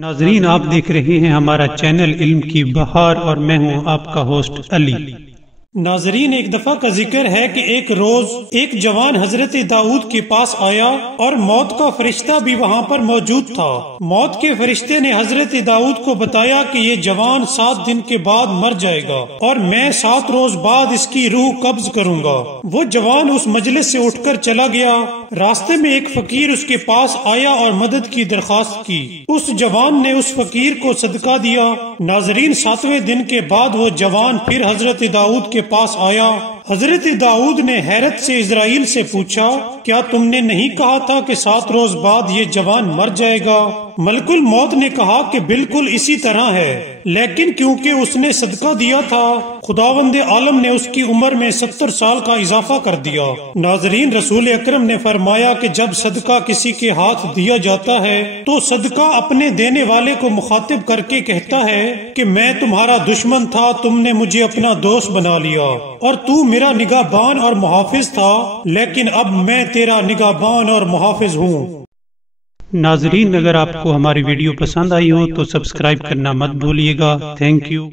ناظرین، آپ دیکھ رہے ہیں ہمارا چینل علم کی بہار اور میں ہوں آپ کا ہوسٹ علی۔ ناظرین، ایک دفعہ کا ذکر ہے کہ ایک روز ایک جوان حضرت داؤد کے پاس آیا اور موت کا فرشتہ بھی وہاں پر موجود تھا۔ موت کے فرشتے نے حضرت داؤد کو بتایا کہ یہ جوان 7 دن کے بعد مر جائے گا اور میں 7 روز بعد اس کی روح قبض کروں گا۔ وہ جوان اس مجلس سے اٹھ کر چلا گیا۔ راستے میں ایک فقیر اس کے پاس آیا اور مدد کی درخواست کی۔ اس جوان نے اس فقیر کو صدقہ دیا۔ ناظرین، 7ویں دن کے بعد وہ جوان پھر حضرت داؤد کے پاس آیا۔ حضرت داؤد نے حیرت سے اسرائیل سے پوچھا، کیا تم نے نہیں کہا تھا کہ 7 روز بعد یہ جوان مر جائے گا؟ ملک الموت نے کہا کہ بالکل اسی طرح ہے، لیکن کیونکہ اس نے صدقہ دیا تھا، خداوند عالم نے اس کی عمر میں 70 سال کا اضافہ کر دیا۔ ناظرین، رسول اکرم نے فرمایا کہ جب صدقہ کسی کے ہاتھ دیا جاتا ہے تو صدقہ اپنے دینے والے کو مخاطب کر کے کہتا ہے کہ میں تمہارا دشمن تھا، تم نے مجھے اپنا دوست بنا لیا اور تو میرا نگہبان اور محافظ تھا، لیکن اب میں تیرا نگہبان اور محافظ ہوں۔ ناظرین، اگر آپ کو ہماری ویڈیو پسند آئی ہو تو سبسکرائب کرنا مت بھولیے گا۔ Thank you.